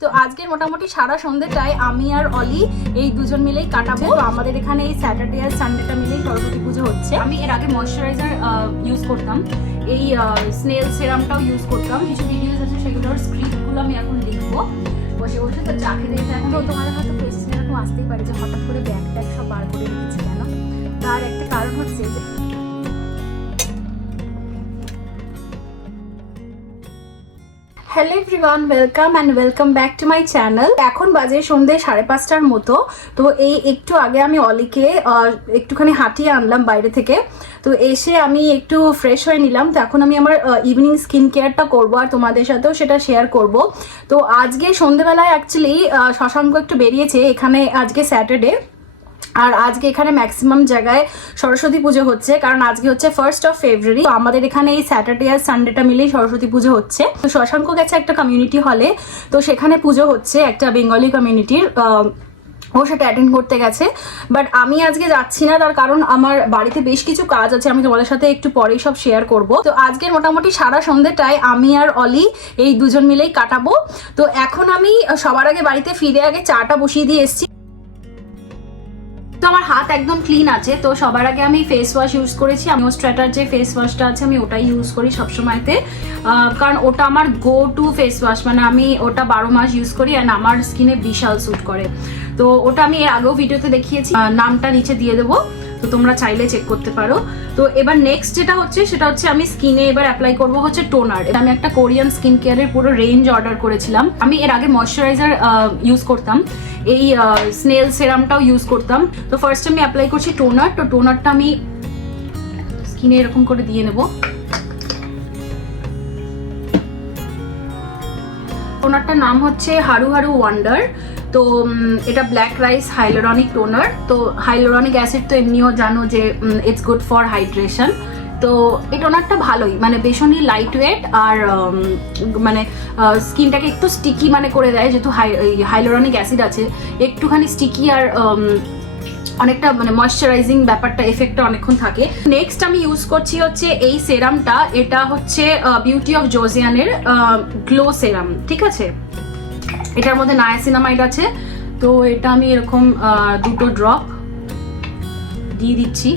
তো আজকের মোটামুটি সারা সন্ধ্যেটায় আমি আর অলি এই দুজন মিলেই কাটাবো। তো আমাদের এখানে এই স্যাটারডে আর সানডেটা মিলেই সরস্বতী পুজো হচ্ছে। আমি এর আগে ময়শ্চারাইজার ইউজ করতাম। এই স্নেল সেরামটাও ইউজ করতাম। কিছু ভিডিওস আছে সেগুলোর স্ক্রিপ্টগুলো আমি এখন লিখব। বসে বসে তো চা খেতে খেতে এখন তোমাদের হয়তো কোয়েশ্চেন এরকম আসতেই পারে যে হঠাৎ করে ব্যাগ ট্যাগ সব বার করে রেখেছি কেন? তার একটা কারণ হচ্ছে যে hello everyone welcome and welcome back to my channel এখন বাজে সন্ধে সাড়ে পাঁচটার মতো। তো এই একটু আগে আমি অলিকে একটুখানি হাঁটিয়ে আনলাম বাইরে থেকে। তো এসে আমি একটু ফ্রেশ হয়ে নিলাম। তো এখন আমি আমার ইভিনিং স্কিন কেয়ারটা করব আর তোমাদের সাথেও সেটা শেয়ার করব। তো আজকে সন্ধেবেলায় অ্যাকচুয়ালি শশাঙ্ক একটু বেরিয়েছে। এখানে আজকে স্যাটারডে আর আজকে এখানে ম্যাক্সিমাম জায়গায় সরস্বতী পুজো হচ্ছে, কারণ আজকে হচ্ছে ফার্স্ট অফ ফেব্রুয়ারি তো আমাদের এখানে এই স্যাটারডে আর সানডেটা মিলেই সরস্বতী পুজো হচ্ছে। তো শশাঙ্ক গেছে একটা কমিউনিটি হলে তো সেখানে পুজো হচ্ছে একটা বেঙ্গলি কমিউনিটির ও সেটা অ্যাটেন্ড করতে গেছে। বাট আমি আজকে যাচ্ছি না, তার কারণ আমার বাড়িতে বেশ কিছু কাজ আছে, আমি তোমাদের সাথে একটু পরেই সব শেয়ার করব। তো আজকের মোটামুটি সারা সন্ধ্যেটায় আমি আর অলি এই দুজন মিলেই কাটাবো। তো এখন আমি সবার আগে বাড়িতে ফিরে আগে চাটা বসিয়ে দিয়ে এসেছি। তো আমার হাত একদম ক্লিন আছে। তো সবার আগে আমি ফেস ওয়াশ ইউজ করেছি। আমি স্ট্র্যাটার যে ফেস ওয়াশটা আছে, আমি ওটাই ইউজ করি সবসময়তে। কারণ ওটা আমার গো টু ফেস ওয়াশ মানে আমি ওটা বারো মাস ইউজ করি অ্যান্ড আমার স্কিনে বিশাল স্যুট করে। তো ওটা আমি এর আগেও ভিডিওতে দেখিয়েছি। নামটা নিচে দিয়ে দেবো। তো তোমরা চাইলে চেক করতে পারো। তো এবার নেক্সট যেটা হচ্ছে, সেটা হচ্ছে আমি স্কিনে এবার অ্যাপ্লাই করব হচ্ছে টোনার আমি একটা কোরিয়ান স্কিন কেয়ারের পুরো রেঞ্জ অর্ডার করেছিলাম। আমি এর আগে ময়শ্চারাইজার ইউজ করতাম। এই স্নেল সেরামটাও ইউজ করতাম। তো ফার্স্ট আমি অ্যাপ্লাই করছি টোনার তো টোনারটা আমি স্কিনে এরকম করে দিয়ে নেব। টোনারটার নাম হচ্ছে হারু হারু ওয়ান্ডার তো এটা ব্ল্যাক রাইস হাইলোরনিক টোনার তো হাইলোরনিক অ্যাসিড তো এমনিও জানো যে ইটস গুড ফর হাইড্রেশন তো, এই টোনারটা ভালোই মানে ভীষণই লাইট ওয়েট আর মানে স্কিনটাকে একটু স্টিকি মানে করে দেয়, যেহেতু হাইলোরনিক অ্যাসিড আছে। একটুখানি স্টিকি আর অনেকটা মানে ময়শ্চারাইজিং ব্যাপারটা এফেক্টটা অনেকক্ষণ থাকে। নেক্সট আমি ইউজ করছি হচ্ছে এই সেরামটা এটা হচ্ছে বিউটি অফ জোজিয়ানের গ্লো সেরাম ঠিক আছে? এটার মধ্যে নায়াসিনামাইড আছে। তো এটা আমি এরকম দুটো ড্রপ দিয়ে দিচ্ছি।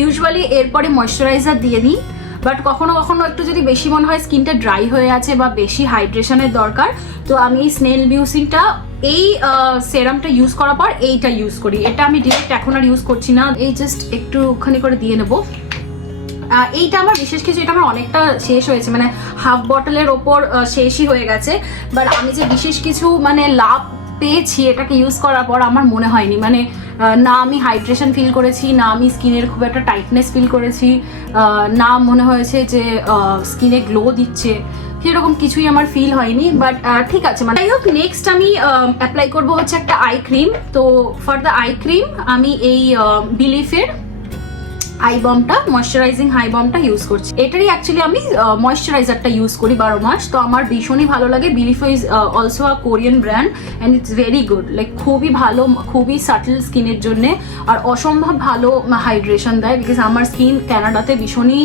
ইউজুয়ালি এরপরে ময়শ্চারাইজার দিয়ে নিই বাট কখনো কখনো একটু যদি বেশি মনে হয় স্কিনটা ড্রাই হয়ে আছে বা বেশি হাইড্রেশনের দরকার, তো আমি স্নেল বিউসিংটা এই সেরামটা ইউজ করার পর এইটা ইউজ করি। এটা আমি ডিরেক্ট এখন আর ইউজ করছি না। এই জাস্ট একটুখানি করে দিয়ে নেব। এইটা আমার বিশেষ কিছু, এটা আমার অনেকটা শেষ হয়েছে মানে হাফ বটলের ওপর শেষই হয়ে গেছে। বাট আমি যে বিশেষ কিছু মানে লাভ পেয়েছি, এটাকে ইউজ করার পর আমার মনে হয়নি। মানে না আমি হাইড্রেশন ফিল করেছি, না আমি স্কিনের খুব একটা টাইটনেস ফিল করেছি না মনে হয়েছে যে স্কিনে গ্লো দিচ্ছে। সেরকম কিছুই আমার ফিল হয়নি বাট ঠিক আছে মানে যাই হোক নেক্সট আমি অ্যাপ্লাই করব হচ্ছে একটা আই ক্রিম তো ফর দ্য আই ক্রিম আমি এই বিলিফের আই বমটা ময়শ্চারাইজিং হাই বমটা ইউজ করছি। এটারই অ্যাকচুয়ালি আমি ময়শ্চারাইজারটা ইউজ করি বারো মাস। তো আমার ভীষণই ভালো লাগে। বিলিফো is also a Korean brand and it's very good like খুবই ভালো, খুবই সাটল স্কিনের জন্য। আর অসম্ভব ভালো হাইড্রেশন দেয় বিকজ আমার স্কিন কানাডাতে ভীষণই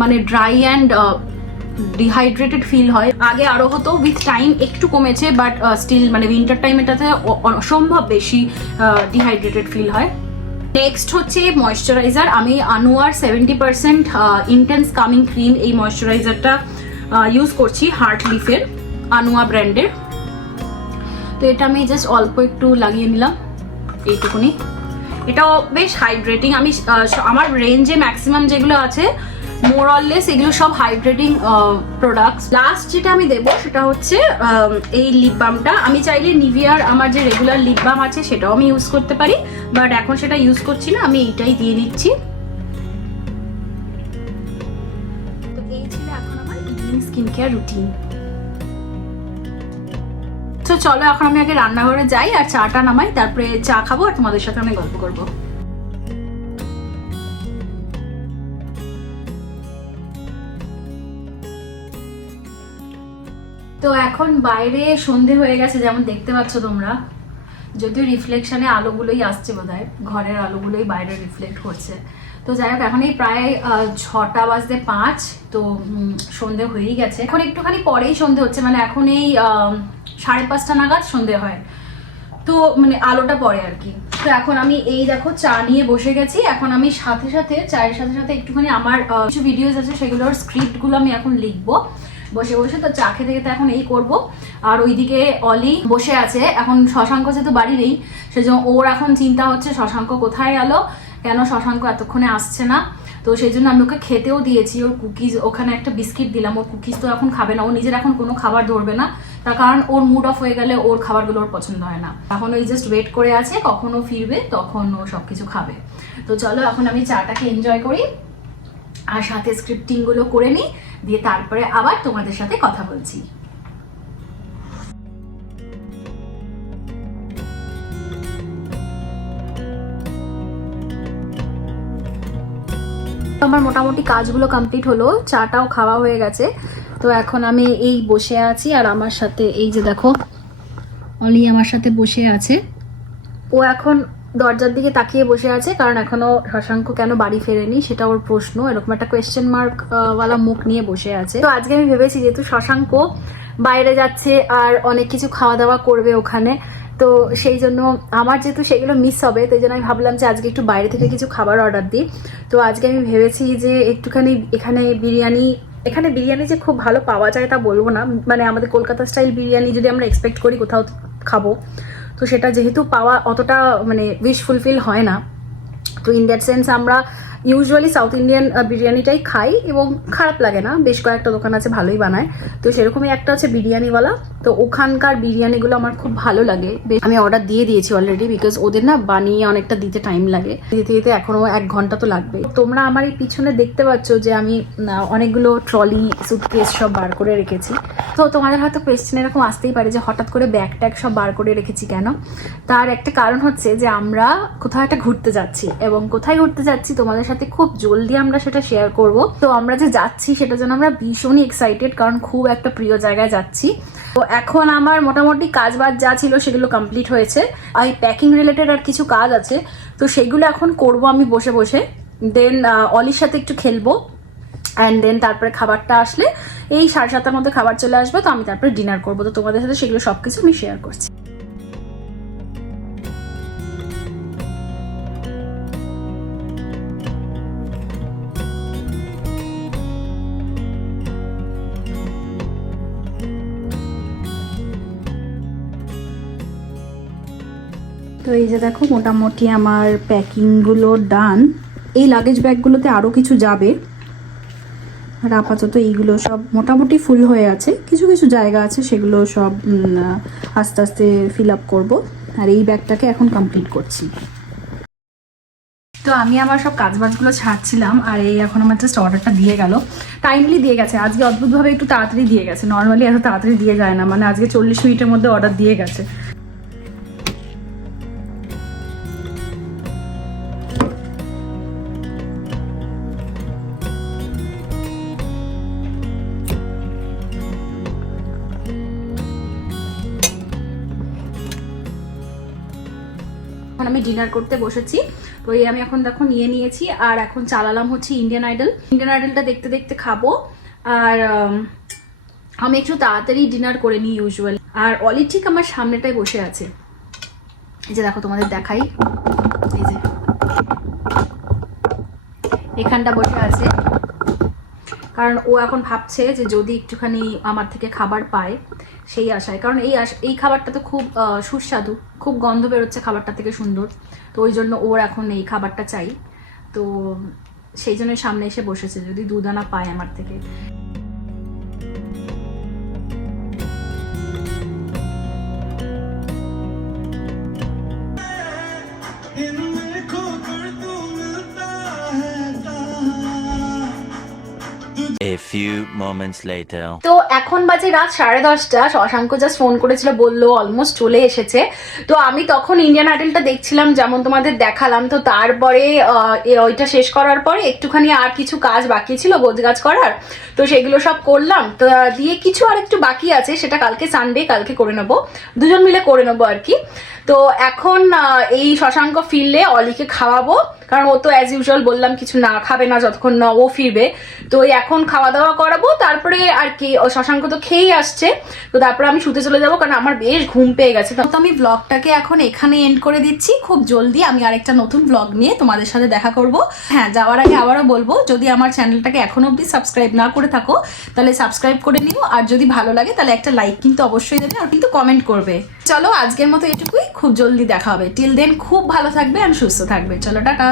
মানে ড্রাই অ্যান্ড ডিহাইড্রেটেড ফিল হয়। আগে আরও হতো উইথ টাইম একটু কমেছে বাট স্টিল মানে উইন্টার টাইম এটাতে অসম্ভব বেশি ডিহাইড্রেটেড ফিল হয়। নেক্সট হচ্ছে ময়শ্চারাইজার আমি Anwar seventy percent intense calming cream এই ময়শ্চারাইজারটা ইউজ করছি হার্ট লিফের আনোয়া ব্র্যান্ডের তো এটা আমি জাস্ট অল্প একটু লাগিয়ে নিলাম, এইটুকুনি। এটাও বেশ হাইড্রেটিং আমি আমার রেঞ্জে ম্যাক্সিমাম যেগুলো আছে মোর অললেস এগুলো সব হাইড্রেটিং প্রোডাক্টস লাস্ট যেটা আমি দেবো সেটা হচ্ছে এই লিপ বামটা আমি চাইলে নিভিয়ার আমার যে রেগুলার লিপ বাম আছে সেটাও আমি ইউজ করতে পারি বাট এখন সেটা ইউজ করছি না, আমি এইটাই দিয়ে দিচ্ছি তো এখন আমার স্কিন কেয়ার রুটিন তো চলো এখন আমি আগে রান্নাঘরে যাই আর চাটা নামাই, তারপরে চা খাব আর তোমাদের সাথে আমি গল্প করব। তো এখন বাইরে সন্ধে হয়ে গেছে, যেমন দেখতে পাচ্ছ তোমরা। যদিও রিফ্লেকশনে আলোগুলোই আসছে বোধহয়, ঘরের আলোগুলোই বাইরে রিফ্লেক্ট করছে। তো যাই হোক, এখন এই প্রায় ছটা বাজতে পাঁচ, তো সন্ধে হয়েই গেছে। এখন একটুখানি পরেই সন্ধে হচ্ছে মানে এখন এই সাড়ে পাঁচটা নাগাদ সন্ধে হয়। তো মানে আলোটা পড়ে আর কি। তো এখন আমি এই দেখো, চা নিয়ে বসে গেছি। এখন আমি সাথে সাথে, চায়ের সাথে সাথে একটুখানি আমার কিছু ভিডিওস আছে, সেগুলোর স্ক্রিপ্টগুলো আমি এখন লিখব। বসে বসে, তো চা খেতে খেতে এখন এই করব। আর ওইদিকে অলি বসে আছে, এখন শশাঙ্ক যেহেতু বাড়ি নেই, সেজন্য ওর এখন চিন্তা হচ্ছে শশাঙ্ক কোথায় গেল, কেন শশাঙ্ক এতক্ষণে আসছে না। তো সেই জন্য আমি ওকে খেতেও দিয়েছি, ওর কুকিজ ওখানে একটা বিস্কিট দিলাম, ওর কুকিজ তো এখন খাবে না, ও নিজের এখন কোনো খাবার ধরবে না, তার কারণ ওর মুড অফ হয়ে গেলে ওর খাবারগুলো ওর পছন্দ হয় না। এখন ওই জাস্ট ওয়েট করে আছে, কখন ফিরবে, তখন ও সব কিছু খাবে। তো চলো, এখন আমি চাটাকে এনজয় করি, আর সাথে স্ক্রিপ্টিংগুলো করে নিই দিয়ে তারপরে আবার তোমাদের সাথে কথা বলছি। আমার মোটামুটি কাজগুলো কমপ্লিট হলো, চাটাও খাওয়া হয়ে গেছে। তো এখন আমি এই বসে আছি আর আমার সাথে এই যে দেখো, অলি আমার সাথে বসে আছে। ও এখন দরজার দিকে তাকিয়ে বসে আছে, কারণ এখনও শশাঙ্ক কেন বাড়ি ফেরেনি সেটা ওর প্রশ্ন। এরকম একটা কোয়েশ্চেন মার্ক ওয়ালা মুখ নিয়ে বসে আছে। তো আজকে আমি ভেবেছি যেহেতু শশাঙ্ক বাইরে যাচ্ছে আর অনেক কিছু খাওয়া দাওয়া করবে ওখানে, তো সেই জন্য আমার যেহেতু সেগুলো মিস হবে তো এই জন্য আমি ভাবলাম যে আজকে একটু বাইরে থেকে কিছু খাবার অর্ডার দিই। তো আজকে আমি ভেবেছি যে একটুখানি এখানে বিরিয়ানি এখানে বিরিয়ানি যে খুব ভালো পাওয়া যায় তা বলব না। মানে আমাদের কলকাতা স্টাইল বিরিয়ানি যদি আমরা এক্সপেক্ট করি, কোথাও খাব। তো সেটা যেহেতু পাওয়া অতটা মানে উইশ ফুলফিল হয় না। তো ইন দ্যাট সেন্স আমরা ইউজুয়ালি সাউথ ইন্ডিয়ান বিরিয়ানিটাই খাই এবং খারাপ লাগে না। বেশ কয়েকটা দোকান আছে, ভালোই বানায়। তো সেরকমই একটা হচ্ছে বিরিয়ানিওয়ালা। তো ওখানকার বিরিয়ানিগুলো আমার খুব ভালো লাগে। আমি অর্ডার দিয়ে দিয়েছি অলরেডি বিকজ ওদের না বানিয়ে অনেকটা দিতে টাইম লাগে। দিতে দিতে এখনও এক ঘণ্টা তো লাগবে। তোমরা আমার এই পিছনে দেখতে পাচ্ছ যে আমি অনেকগুলো ট্রলি সুটকেস সব বার করে রেখেছি। তো তোমাদের হয়তো কোয়েশ্চেন এরকম আসতেই পারে যে হঠাৎ করে ব্যাগ ট্যাগ সব বার করে রেখেছি কেন? তার একটা কারণ হচ্ছে যে আমরা কোথাও একটা ঘুরতে যাচ্ছি এবং কোথায় ঘুরতে যাচ্ছি তোমাদের সাথে খুব জলদি আমরা সেটা শেয়ার করব। তো আমরা যে যাচ্ছি সেটা জন্য আমরা ভীষণই এক্সাইটেড কারণ খুব একটা প্রিয় জায়গায় যাচ্ছি। তো এখন আমার মোটামুটি কাজ বাজ যা ছিল সেগুলো কমপ্লিট হয়েছে। আর প্যাকিং রিলেটেড আর কিছু কাজ আছে। তো সেগুলো এখন করব আমি বসে বসে। দেন অলির সাথে একটু খেলব। অ্যান্ড দেন তারপরে খাবারটা আসলে এই সাড়ে সাতটার মধ্যে খাবার চলে আসবে। তো আমি তারপরে ডিনার করব। তো তোমাদের সাথে সেগুলো সব কিছু আমি শেয়ার করছি। এই যে দেখো, মোটামুটি আমার প্যাকিংগুলো ডান। এই লাগেজ ব্যাগগুলোতে আরও কিছু যাবে। আর আপাতত এইগুলো সব মোটামুটি ফুল হয়ে আছে। কিছু কিছু জায়গা আছে, সেগুলো সব আস্তে আস্তে ফিল আপ করব। আর এই ব্যাগটাকে এখন কমপ্লিট করছি। তো আমি আমার সব কাজবাজগুলো ছাড়ছিলাম, আর এই এখন আমার জাস্ট অর্ডারটা দিয়ে গেল। টাইমলি দিয়ে গেছে। আজকে অদ্ভুতভাবে একটু তাড়াতাড়ি দিয়ে গেছে। নর্মালি এত তাড়াতাড়ি দিয়ে যায় না। মানে আজকে চল্লিশ মিনিটের মধ্যে অর্ডার দিয়ে গেছে। এখন আমি ডিনার করতে বসেছি। তো এই আমি এখন দেখো নিয়ে নিয়েছি, আর এখন চালালাম হচ্ছে ইন্ডিয়ান আইডল ইন্ডিয়ান আইডলটা দেখতে দেখতে খাব, আর আমি একটু তাড়াতাড়ি ডিনার করে নিই ইউজুয়ালি আর অলি ঠিক আমার সামনেটাই বসে আছে। এই যে দেখো তোমাদের দেখাই। এই যে। এখানটা বসে আছে। কারণ ও এখন ভাবছে যে যদি একটুখানি আমার থেকে খাবার পায় সেই আশায়। কারণ এই এই খাবারটা তো খুব সুস্বাদু, খুব গন্ধ বেরোচ্ছে খাবারটা থেকে সুন্দর। তো ওই জন্য ওর এখন এই খাবারটা চাই। তো সেই জন্য সামনে এসে বসেছে, যদি দুদানা পায় আমার থেকে। Moments later. তো এখন বাজে রাত সাড়ে দশটা। শশাঙ্ক জাস্ট ফোন করেছিল, বলল অলমোস্ট চলে এসেছে। তো আমি তখন ইন্ডিয়ান আইডলটা দেখছিলাম, যেমন তোমাদের দেখালাম। তো তারপরে ওইটা শেষ করার পরে একটুখানি আর কিছু কাজ বাকি ছিল গাছ করার। তো সেগুলো সব করলাম। তো দিয়ে কিছু আর একটু বাকি আছে, সেটা কালকে সানডে কালকে করে নেব। দুজন মিলে করে নেব আর কি। তো এখন এই শশাঙ্ক ফিরলে অলিকে খাওয়াবো। কারণ ও তো অ্যাজ ইউজুয়াল বললাম কিছু না খাবে না যতক্ষণ না ও ফিরবে। তো এখন খাওয়া দাওয়া করাবো। তারপরে আর কি শশাঙ্ক তো খেয়েই আসছে। তো তারপরে আমি শুতে চলে যাব কারণ আমার বেশ ঘুম পেয়ে গেছে। তো আমি ব্লগটাকে এখন এখানে এন্ড করে দিচ্ছি। খুব জলদি আমি আরেকটা নতুন ব্লগ নিয়ে তোমাদের সাথে দেখা করব। হ্যাঁ যাওয়ার আগে আবারও বলব, যদি আমার চ্যানেলটাকে এখনও অবধি সাবস্ক্রাইব না করে থাকো, তাহলে সাবস্ক্রাইব করে নিও। আর যদি ভালো লাগে, তাহলে একটা লাইক কিন্তু অবশ্যই দেবে আর কিন্তু কমেন্ট করবে। চলো, আজকের মতো এটুকুই। খুব জলদি দেখা হবে। টিল দেন খুব ভালো থাকবে আর সুস্থ থাকবে। চলো টাটা।